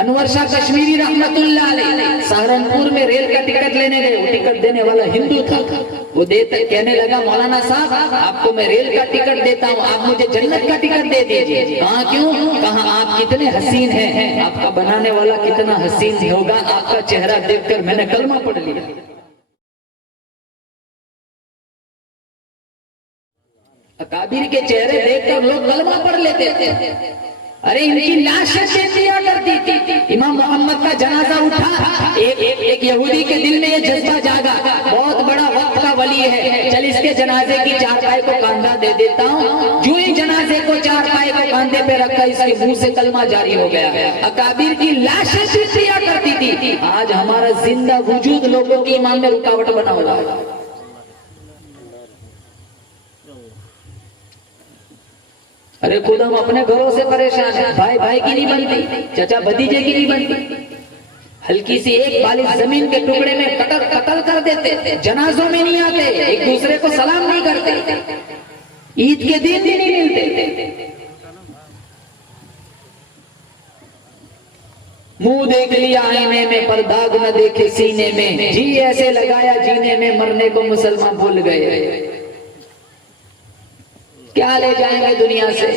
अनवर शाह कश्मीरी रहमतुल्लाह अलैह सहारनपुर में रेल का टिकट लेने गए। वो टिकट देने वाला हिंदू था। वो देते कहने लगा, मौलाना साहब आपको मैं रेल का टिकट देता हूँ, आप मुझे जन्नत का टिकट दे दीजिए। कहा क्यों? कहा आप कितने हसीन हैं, आपका बनाने वाला कितना हसीन होगा, आपका चेहरा देखकर मैंने कलमा पढ़ लिया। अकाबिर के चेहरे देखकर लोग कलमा पढ़ लेते थे। अरे इनकी लाशें दिया करती थी। इमाम मोहम्मद का जनाजा उठा, एक यहूदी के दिल में ये जज्बा जागा, बहुत बड़ा वक्त का वली है, चल इसके जनाजे की चारपाई को कांधा दे देता हूँ। जो ही जनाजे को चारपाई को कांधे पे रखा, इसके मुंह से कलमा जारी हो गया। अकाबिर की लाशें दिया करती थी। आज हमारा जिंदा वजूद लोगों की ईमान में रुकावट बना हुआ है। अरे खुद हम अपने घरों से परेशान हैं, भाई भाई की नहीं बनती, चचा भतीजे की नहीं बनती। हल्की सी एक बालिश जमीन के टुकड़े में कत्ल कर देते, जनाजों में नहीं आते, एक दूसरे को सलाम नहीं करते, ईद के दिन भी नहीं मिलते। मुंह देख लिया आईने में पर दाग न देखे सीने में, जी ऐसे लगाया जीने में, मरने को मुसलमान भूल गए। क्या ले जाएंगे दुनिया से?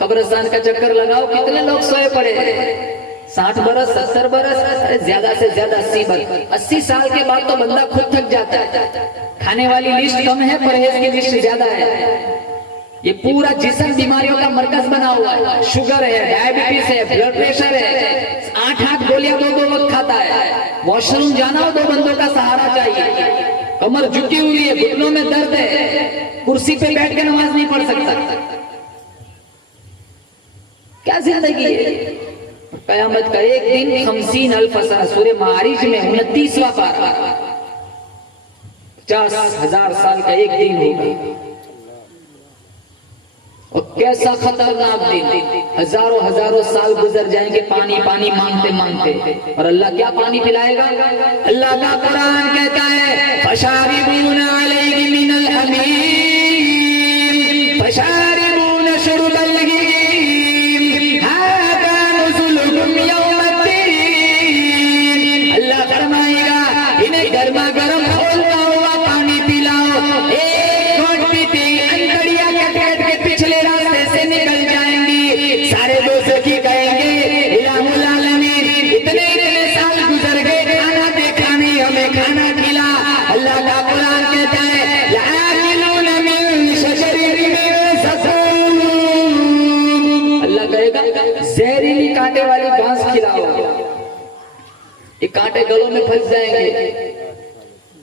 कब्रिस्तान का चक्कर लगाओ, कितने लोग सोए पड़े, 60 बरस 70 बरस, ज्यादा से ज्यादा 80 बरस। 80 साल के बाद तो बंदा खुद थक जाता है। खाने वाली लिस्ट कम है, परहेज की लिस्ट ज्यादा है। ये पूरा जिस्म बीमारियों का मरकज बना हुआ है। शुगर है, डायबिटीज है, ब्लड प्रेशर है, 8-8 गोलियां 2-2 वक्त खाता है। वॉशरूम जाना हो 2 बंदों का सहारा चाहिए। कमर झुकी हुई है, घुटनों में दर्द है, कुर्सी पे बैठ के नमाज नहीं पढ़ सकता। क्या जिंदगी है? कयामत का एक दिन 50,000 सूरह मारिज में 29वां पारा, 50,000 साल का एक दिन होगा। और कैसा खतरनाक दिन, हजारों साल गुजर जाएंगे पानी पानी मांगते मांगते, और अल्लाह क्या पानी पिलाएगा? अल्लाह का कुरान कहता है, फशारिबून अलैहि मिनल हमीम फशारिबून शुरबल हीम हादा नुज़ुलुहुम यौमद्दीन। अल्लाह फरमाएगा, इन्हें गर्मा गर्म खौलता हुआ पानी पिलाओ। एक घोट पीते अंतड़िया कट के पिछले रास्ते से निकल जाएंगी। सारे दोस्त की कहेंगे, इलाहुल आलमीन इतने साल गुजर गए, खाना देखा नहीं, हमें खाना खिला। अल्लाह का कुरान कहता है, लाकिलून मिन शजरिन मिन ज़क़ूम। अल्लाह कहेगा, जहरीली कांटे वाली घास खिलाओ। ये कांटे गलों में फंस जाएंगे।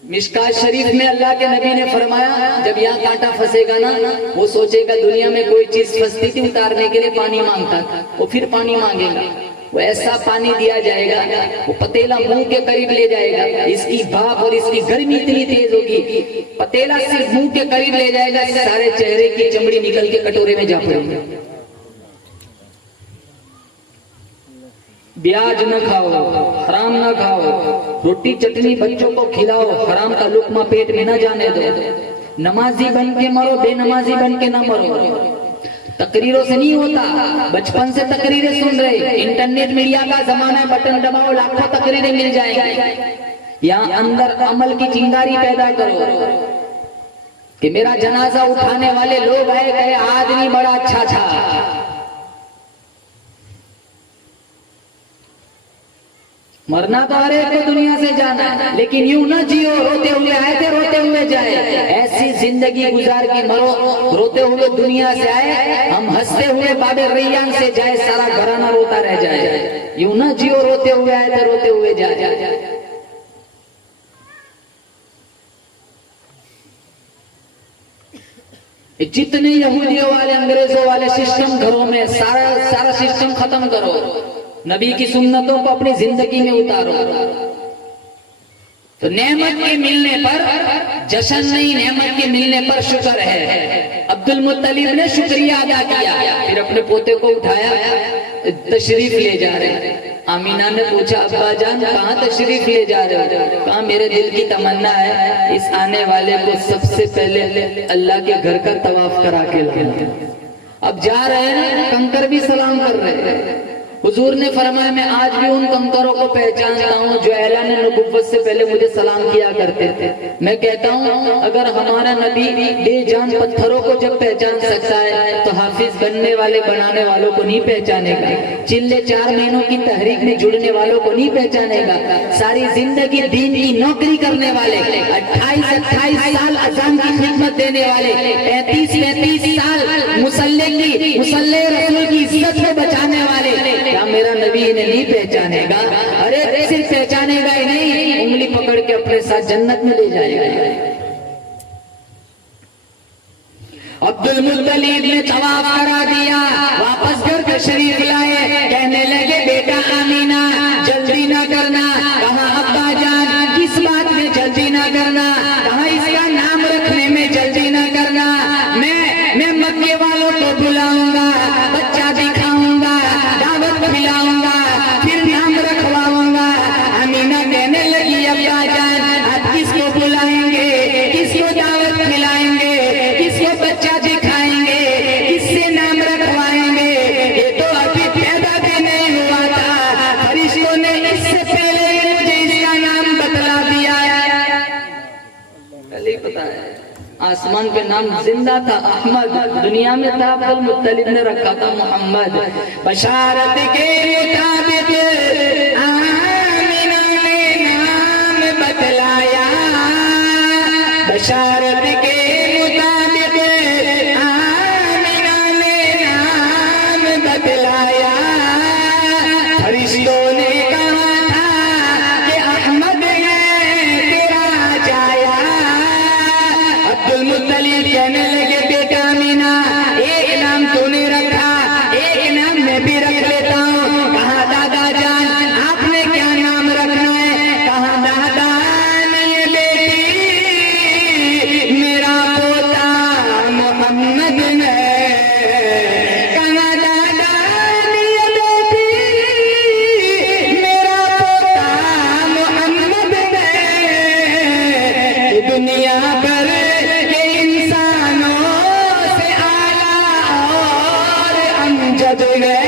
मिशकात शरीफ में अल्लाह के नबी ने फरमाया, जब यहाँ कांटा फंसेगा ना, वो सोचेगा दुनिया में कोई चीज फंसती थी, उतारने के लिए पानी मांगता था, वो फिर पानी मांगेगा। वो ऐसा पानी दिया जाएगा, वो पतेला मुंह के करीब ले जाएगा, इसकी भाप और इसकी गर्मी इतनी तेज होगी, पतेला सिर्फ मुंह के करीब ले जाएगा, सारे चेहरे की चमड़ी निकल के कटोरे में जा पड़ेगी। ब्याज न खाओ, हराम न खाओ, रोटी चटनी बच्चों को खिलाओ, हराम का लुकमा पेट में न जाने दो। नमाजी बन के मरो, बेनमाजी बन के न मरो। तकरीरों से नहीं होता, बचपन से तकरीरें सुन रहे, इंटरनेट मीडिया का जमाना है, बटन दबाओ लाखों तकरीरें मिल जाएंगी। यहाँ अंदर अमल की चिंगारी पैदा करो कि मेरा जनाजा उठाने वाले लोग आए, कहे आदमी बड़ा अच्छा था। मरना तो हर एक को दुनिया से जाना है, लेकिन यूं न जियो, रोते हुए आए थे रोते हुए जाए। ऐसी जिंदगी गुजार के मरो, रोते हुए दुनिया से आए, हम हंसते हुए बाबे रैयान से जाए, सारा घराना रोता रह जाए। यूं न जियो, रोते हुए आए थे रोते हुए जाए। जितने यहूदियों वाले अंग्रेजों वाले सिस्टम घरों में, सारा सिस्टम खत्म करो। नबी की सुन्नतों को अपनी जिंदगी में उतारो। तो नेमत के मिलने पर जश्न नहीं, नेमत के मिलने पर शुक्र है। अब्दुल मुत्तलिब ने शुक्रिया अदा किया, फिर अपने पोते को उठाया, तशरीफ ले जा रहे। आमीना ने पूछा, अब्बा जान कहाँ तशरीफ ले जा रहे हो? कहा मेरे दिल की तमन्ना है इस आने वाले को सबसे पहले अल्लाह के घर का तवाफ करा के लाऊं। अब जा रहे हैं, कंकर भी सलाम कर रहे हैं, हुजूर ने फरमाया मैं आज भी उन कंकरों को पहचानता हूँ जो ऐलान नबुव्वत से पहले मुझे सलाम किया करते थे। मैं कहता हूँ अगर हमारा नबी बेजान पत्थरों को जब पहचान सकता है तो हाफिज बनने वाले बनाने वालों को नहीं पहचानेगा, चिल्ले 4 महीनों की तहरीक में जुड़ने वालों को नहीं पहचानेगा, सारी जिंदगी दीन की नौकरी करने वाले, 28-28 साल अजान की खिदमत देने वाले, 35-35 साल मुसल्ले रसूल की इज्जत को बचाने वाले, क्या मेरा नबी इन्हें नहीं पहचानेगा? अरे सिर्फ पहचानेगा ही नहीं, उंगली पकड़ के अपने साथ जन्नत में ले जाएगा। अब्दुल मुत्तलिब ने तवाफ करा दिया, वापस घर का शरीफ लाए, कहने लगे बेटा आमीना जल्दी ना करना। कहा अब्बा जान किस बात में जल्दी ना करना? कहा इसका नाम रखने में जल्दी ना करना। मैं मक्के वालों को बुलाऊंगा, बच्चा दिखाऊंगा, दावत खिलाऊंगा, फिर नाम रखवाऊंगा। अमीना कहने लगी अब्बा जान आप किसको बुलाएंगे, किसको दावत खिलाएंगे, किसको बच्चा दिखाएंगे, किससे नाम रखवाएंगे? ये तो अभी पैदा भी नहीं हुआ था, फरिश्तों ने इससे पहले ही मुझे इसका नाम बतला दिया। पहले ही पता है, आसमान पे नाम जिंदा था अहमद, दुनिया में था अब्दुल मुत्तलिब ने रखा था मोहम्मद। बशारत के मुताबिक आमीना ने नाम बतलाया, बशारत के मुताबिक आमीना ने नाम बतलाया। फरिश्तों ने कहा था कि अहमद है तेरा जाया। अब्दुल मुत्तलिब कहने लगे बेटा अमीना एक नाम तूने रखा, एक नाम मैं भी रख लेता हूँ। कहा दादा जान आपने क्या नाम रखना है? कहा दादा नहीं बेटी मेरा पोता मोहम्मद है। कहा दादा नहीं बेटी मेरा पोता मोहम्मद है। दुनिया भर के इंसानों से आला और अमजद है।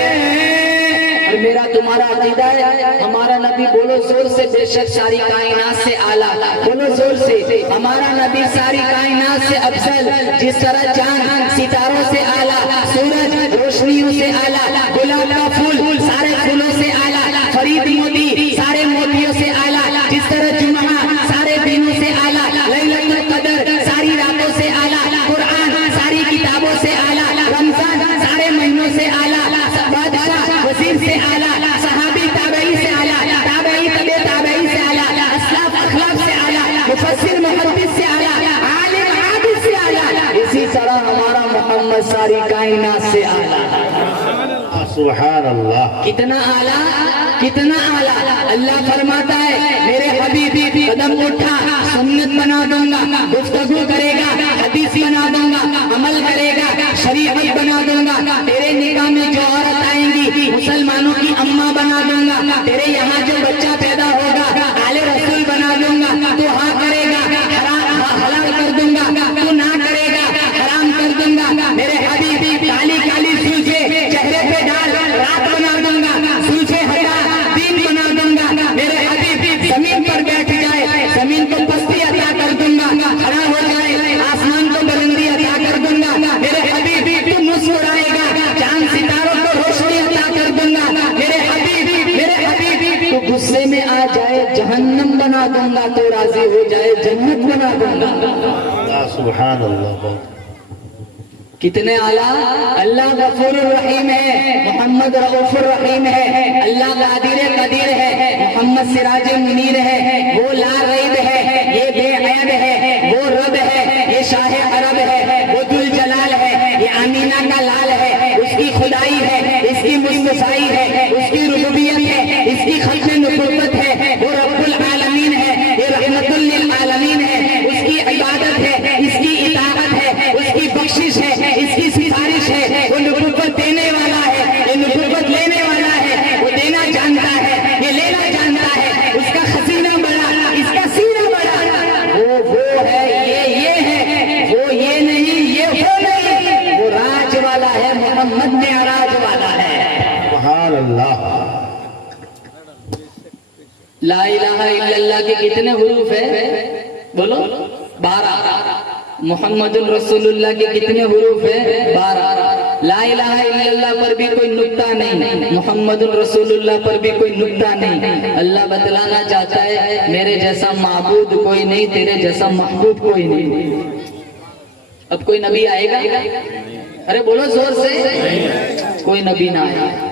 और मेरा तुम्हारा अकीदा है हमारा नबी, बोलो जोर से, बेशक सारी कायनात से आला, बोलो जोर से, हमारा नबी सारी कायनात से अफजल। जिस तरह चांद सितारों से आला, सूरज रोशनियों से आला, गुलाब का फूल सारे फूलों से आला, फरीद मोती सारे मोतियों से आला, जिस तरह जुम्मा सारे दिनों से आला, लैलतुल कदर सारी रातों से आला, कुरान सारी किताबों से आला, रमजान सारे महीनों से आला, बादशाह वजीर से आला, सहाबी ताबई से आला, ताबई तबे ताबई से आला, असलाफ अखलाफ से आला, मुफस्सिर मुहद्दिस से आला, आलिम आबिद से आला। इसी तरह हमारा मोहम्मद सारी कायनात से आला। सुभान अल्लाह, कितना आला, कितना आला। अल्लाह फरमाता है मेरे हबीबी कदम उठा सुन्नत बना दूंगा, गुफ्तगू करेगा हदीस बना दूंगा, अमल करेगा शरीयत बना दूंगा। तेरे निकाह में जो औरत आएंगी मुसलमानों की अम्मा बना दूंगा। तेरे यहाँ जो बच्चा पैदा होगा आले रसूल बना दूंगा। तू हाँ करेगा हलाल कर दूंगा, तू ना करेगा हराम कर दूंगा। मेरे हबीबी काली काली सूझे चेहरे पे डाल रात बना दूंगा, सूझे हटा दिन बना दूंगा। मेरे हबीबी जमीन पर बैठ जाए जमीन को पस्ती अता कर दूंगा, खड़ा हो जाए आसमान को बुलंदी अता कर दूंगा। मेरे हबीबी तू मुस्कुराएगा चांद सितारों को रोशनी अता कर दूंगा। मेरे हबीबी तू गुस्से में आ जाए जहन्नम बना दूंगा, तो राजी हो जाए जन्नत बना दूंगा। सुभान अल्लाह, कितने आला। अल्लाह गफूर रहीम है, मोहम्मद रऊफुर रहीम है। अल्लाह कादिर कदीर है, मोहम्मद सिराज मुनीर है। वो ला रैब है, ये बेअयब है। वो रब है, ये शाह अरब है। वो दुल जलाल है, ये अमीना का लाल है। उसकी खुदाई है, इसकी मुस्तफाई है, उसकी रुबूबियत है, इसकी खल्क़ नुबुव्वत है। वो रब्बुल आलमीन है, ये रहमतुल लिल आलमीन है। उसकी इबादत है, इसकी इताअत है, उसकी बख्शिश है, इसकी सिफारिश है। वो नुबुव्वत देने वाला है, ये नुबुव्वत लेने वाला है। वो देना जानता है, ये लेना जानता है। उसका खजीना बड़ा, इसका सीना बड़ा। वो है, ये है, वो ये नहीं। ला इलाहा इल्लल्लाह के कितने हुरूफ है? बोलो 12। मुहम्मदुर रसूलुल्लाह के कितने हुरूफ है? 12। ला इलाहा इल्लल्लाह पर भी कोई नुक्ता नहीं, मुहम्मदुर रसूलुल्लाह पर भी कोई नुक्ता नहीं। अल्लाह बतलाना चाहता है मेरे जैसा माबूद कोई नहीं, तेरे जैसा महबूब कोई नहीं। अब कोई नबी आएगा? अरे बोलो जोर से, कोई नबी ना आए।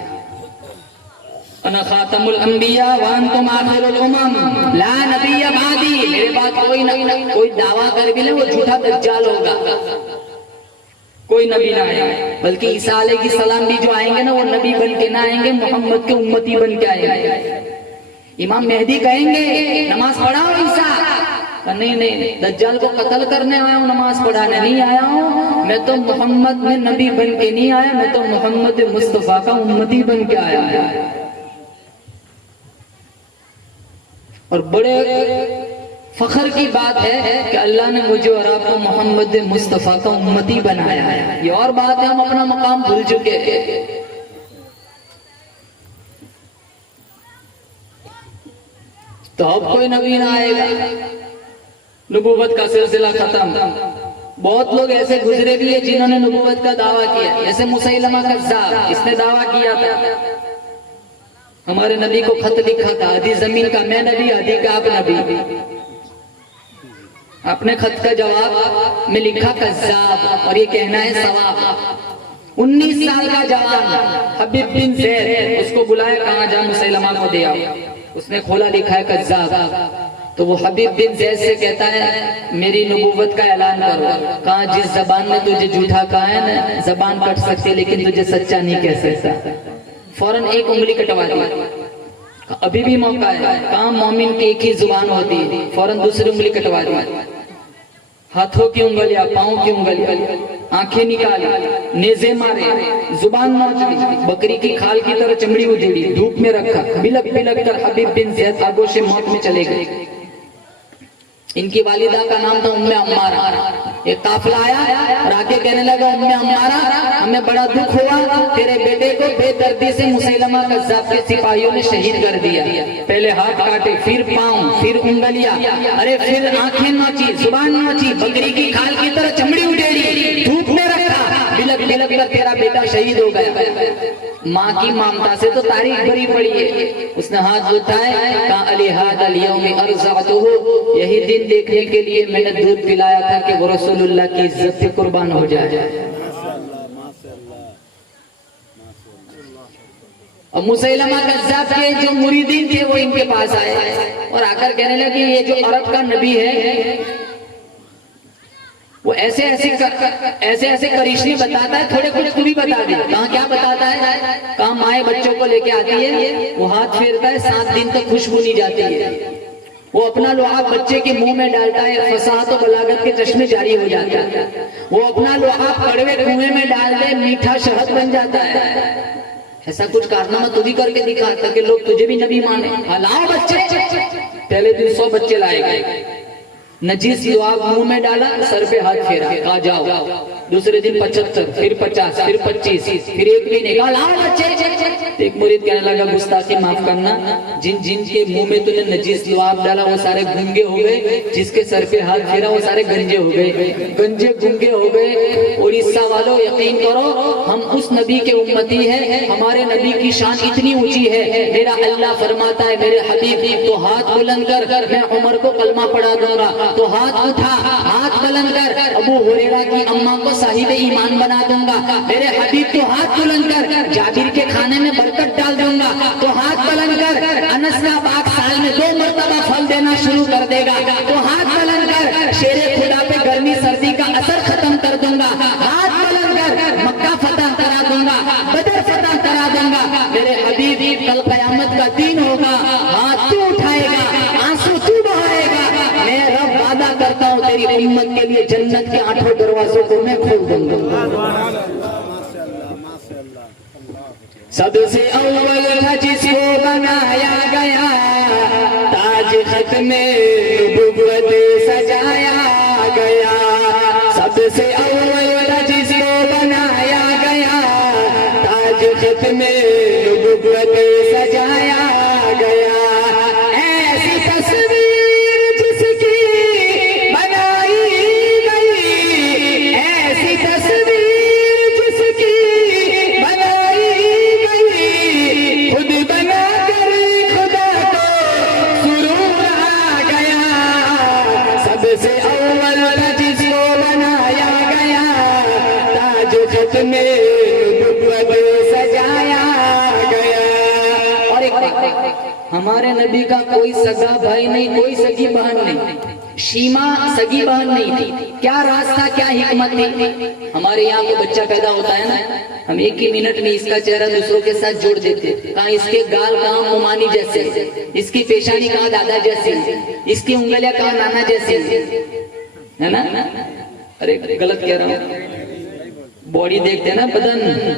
अना खातमुल अंबिया व अंतुम आखिरुल उमम ला नबिय्य बादी। मेरे बाद कोई दावा कर भी ले वो झूठा दज्जाल होगा, कोई नबी ना आए। बल्कि ईसा अलैहिस्सलाम भी जो आएंगे ना वो नबी बन के ना आएंगे, मोहम्मद के उम्मती बन के आएंगे। इमाम मेहदी कहेंगे नमाज पढ़ाओ ईसा, नहीं नहीं दज्जाल को कत्ल करने आया हूँ, नमाज पढ़ाने नहीं आया हूँ। मैं तो मोहम्मद में नबी बन के नहीं आया, मैं तो मोहम्मद मुस्तफा का उम्मती बन के आया है। और बड़े फख्र की बात है कि अल्लाह ने मुझे और आपको मोहम्मद मुस्तफा का उम्मती बनाया है। ये और बात है हम अपना मकाम भूल चुके हैं। तो अब कोई नबी ना आएगा, नबूवत का सिलसिला खत्म। बहुत लोग ऐसे गुजरे भी है जिन्होंने नबूवत का दावा किया, जैसे मुसैलमा कज़्ज़ाब, इसने दावा किया था हमारे नबी को खत लिखा था, आधी जमीन का मैं नबी, आधी का आप नबी। आपने खत का जवाब में लिखा कज़्ज़ाब, और ये कहना है सवाब। 19 साल का जवान हबीब बिन ज़ैद, उसको बुलाया, कहाँ जा मुसैलमा को दे आओ। उसने खोला, लिखा है कज़्ज़ाब। तो वो हबीब बिन ज़ैद से कहता है मेरी नबूवत का ऐलान करो। कहा जिस जबान में तुझे झूठा कहा है ना, जबान कट सकती है लेकिन तुझे सच्चा नहीं कह सकता। फौरन एक उंगली कटवा दी, अभी भी मौका है। कहा मोमिन की एक ही जुबान होती है, फौरन दूसरी उंगली कटवा दी। हाथों की उंगलियां, पांव की उंगलियां, आंखें निकाली, नेज़े मारे, जुबान नोच ली, बकरी की खाल की तरह चमड़ी उधेड़ी, धूप में रखा, बिलक बिलक कर हबीब बिन ज़ैद आगोश मौत में चले गए। इनकी वालिदा का नाम था उम्मे अम्मारा। एक काफिला आया और आके कहने लगा उम्मे अम्मारा हमें बड़ा दुख हुआ, तेरे बेटे को बेदर्दी से मुसैलमा कज़्ज़ाब के सिपाहियों ने शहीद कर दिया। पहले हाथ काटे, फिर पांव, फिर उंगलियां, अरे फिर आंखें नोची, जुबान नोची, बकरी की खाल की तरह चमड़ी उधेड़ी, धूप में रखा, बिलक बिलक कर तेरा बेटा शहीद हो गया। माँ की ममता से तो तारीख भरी पड़ी है। उसने हाथ उठाए, कहा अली हादल यौम अर्ज़अतुहु, यही दिन देखने के लिए मैंने दूध पिलाया था कि वो रसूलुल्लाह की इज्जत से कुर्बान हो जाए। और मुसैलमा कज़्ज़ाब के जो मुरीदीन थे वो इनके पास आए और आकर कहने लगे ये जो अरब का नबी है वो ऐसे ऐसे करिश्मे बताता है, थोड़े कुछ तू भी बता दे। कहाँ क्या बताता है? कहाँ माए बच्चों को लेके आती है, वो हाथ फेरता है, 7 दिन तक खुशबू नहीं जाती है। वो अपना लुआब बच्चे के मुंह में डालता है, फसाहत और बलागत के चश्मे जारी हो जाता है। वो अपना लुआब कड़वे कुएं में डाल दे, मीठा शहद बन जाता है। ऐसा कुछ कारनामा तू भी करके दिखा ताकि लोग तुझे भी नबी माने। लाओ बच्चे। पहले दिन 100 बच्चे लाए गए, नजीस लुआब मुंह में डाला, सर पे हाथ फेरा, कहा जाओ। दूसरे दिन 75, फिर 50, फिर 25, फिर एक भी नहीं, लाओ बच्चे। एक मुरीद कहने लगा गुस्ताखी माफ करना, जिन जिन के मुंह में तूने नजीस लुआब डाला वो सारे गूंगे हो गए, जिसके सर पे हाथ फेरा वो सारे गंजे हो गए, गंजे गूंगे हो गए। उड़ीसा वालों यकीन करो हम उस नबी के उम्मती हैं, हमारे नबी की शान इतनी ऊंची है, मेरा अल्लाह फरमाता है मेरे हबीब तो हाथ बुलंद कर, मैं उमर को कलमा पढ़ा दूंगा। तो हाथ उठा, हाथ बुलंद कर, अबू हुरैरा की अम्मा को साहिब ईमान बना दूंगा। मेरे हबीब तो हाथ बुलंद कर, जाबिर के खाने में बरकत डाल दूंगा। तो हाथ बुलंद कर, अनस का बाग साल में 2 मरतबा फल देना शुरू कर देगा। तो हाथ बुलंद कर, शेरे खुदा पे गर्मी सर्दी का असर खत्म कर दूंगा। हाथ बुलंद कर, मक्का फतह करा दूंगा, बदर फतह करा दूंगा। मेरे हबीब कल कयामत का दिन होगा, हाथ तू उठाएगा, आंसू तू बहाएगा, मैं रब वादा करता हूँ तेरी उम्मत के लिए जन्नत के 8 दरवाजों को मैं खोल दूंगा। सबसे अव्वल था जिसको बनाया गया, ताज खत में नबुव्वत सजाया गया। सबसे अव्वल था जिसको बनाया गया, ताज खत में नबुव्वत सजाया गया। हमारे नबी का कोई सगा भाई नहीं, कोई सगी बहन नहीं, शीमा सगी बहन नहीं थी। क्या राज था, क्या हिकमत थी? हमारे यहाँ को बच्चा पैदा होता है ना, हम एक ही मिनट में इसका चेहरा दूसरों के साथ जोड़ देते। कहाँ इसके गाल कहाँ मोमानी जैसे, इसकी पेशानी कहाँ दादा जैसी, इसकी उंगलियां कहाँ नाना जैसी, है ना? अरे गलत कह रहा हूँ। बॉडी देखते ना,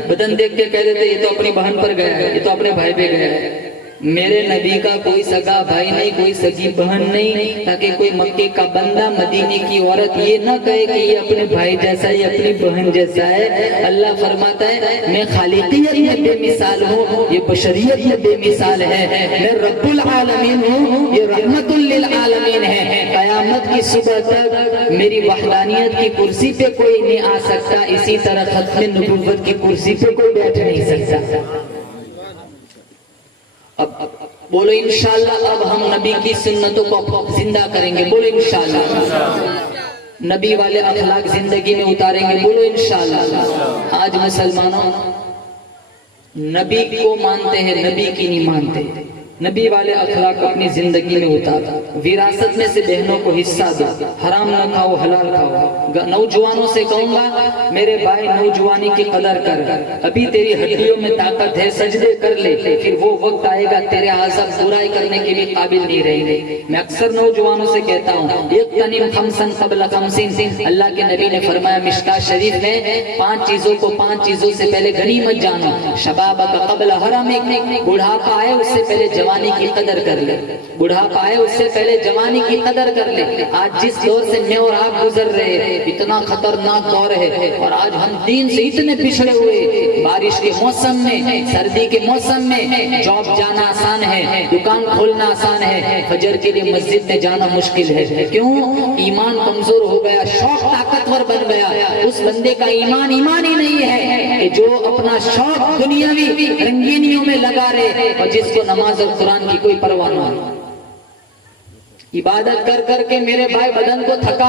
बदन देख के कह देते ये तो अपनी बहन पर गया है, ये तो अपने भाई पे गया है। मेरे नबी का कोई सगा भाई नहीं, कोई सगी बहन नहीं, ताकि कोई मक्के का बंदा, मदीने की औरत ये ना कहे कि ये अपने भाई जैसा है, ये अपनी बहन जैसा है। अल्लाह फरमाता है मैं खालिकियत में बेमिसाल हूँ, ये बशरियत में बेमिसाल है, मैं रब्बुल आलमीन हूँ, ये रहमतुल लिल आलमीन है। कयामत की सुबह तक मेरी वहदानियत की कुर्सी पे कोई नहीं आ सकता, इसी तरह खत्म नबुव्वत की कुर्सी पे कोई बैठ नहीं सकता। अब बोलो इंशाअल्लाह, अब हम नबी की सुन्नतों को जिंदा करेंगे। बोलो इंशाअल्लाह, नबी वाले अखलाक जिंदगी में उतारेंगे। बोलो इंशाअल्लाह। आज मुसलमानों नबी को मानते हैं, नबी की नहीं मानते। नबी वाले अखलाक अपनी जिंदगी में उतारो। विरासत में से बहनों को हिस्सा दो, हराम न खाओ, हलाल खाओ। नौजवानों से कहूंगा मेरे भाई नौजवानी की कदर कर, अभी तेरी हड्डियों में ताकत है, सजदे कर ले, फिर वो वक्त आएगा तेरे आज़ाद बुराई करने के भी काबिल नहीं रहेंगे। मैं अक्सर नौजवानों से कहता हूँ एक तनीम खमसन क़ब्ल खमसिन, अल्लाह के नबी ने फरमाया मिश्कात शरीफ में, 5 चीजों को 5 चीजों से पहले गनीमत जानो। शबाबक क़ब्ल हरमिक, बुढ़ापा आए उससे पहले जवानी की कदर कर ले, बुढ़ापा आए उससे पहले जवानी की कदर कर ले। आज जिस दौर से मैं और आप गुजर रहे हैं इतना खतरनाक दौर है, और आज हम दीन से इतने पिछड़े हुए। बारिश के मौसम में, सर्दी के मौसम में जॉब जाना आसान है, दुकान खोलना आसान है, फजर के लिए मस्जिद में जाना मुश्किल है। क्यों? ईमान कमजोर हो गया, शौक ताकतवर बन गया। उस बंदे का ईमान ही नहीं है कि जो अपना शौक दुनियावी रंगीनियों में लगा रहे, और जिसको नमाज और कुरान की कोई परवाह ना हो। इबादत कर करके मेरे भाई बदन को थका,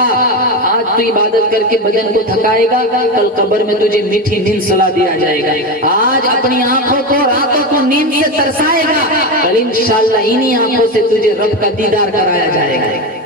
आज तो इबादत करके बदन को थकाएगा, कल कब्र में तुझे मीठी नींद सुला दिया जाएगा। आज अपनी आंखों को, रातों को नींद से तरसाएगा, कल इंशाअल्लाह इन्हीं आंखों से तुझे रब का दीदार कराया जाएगा।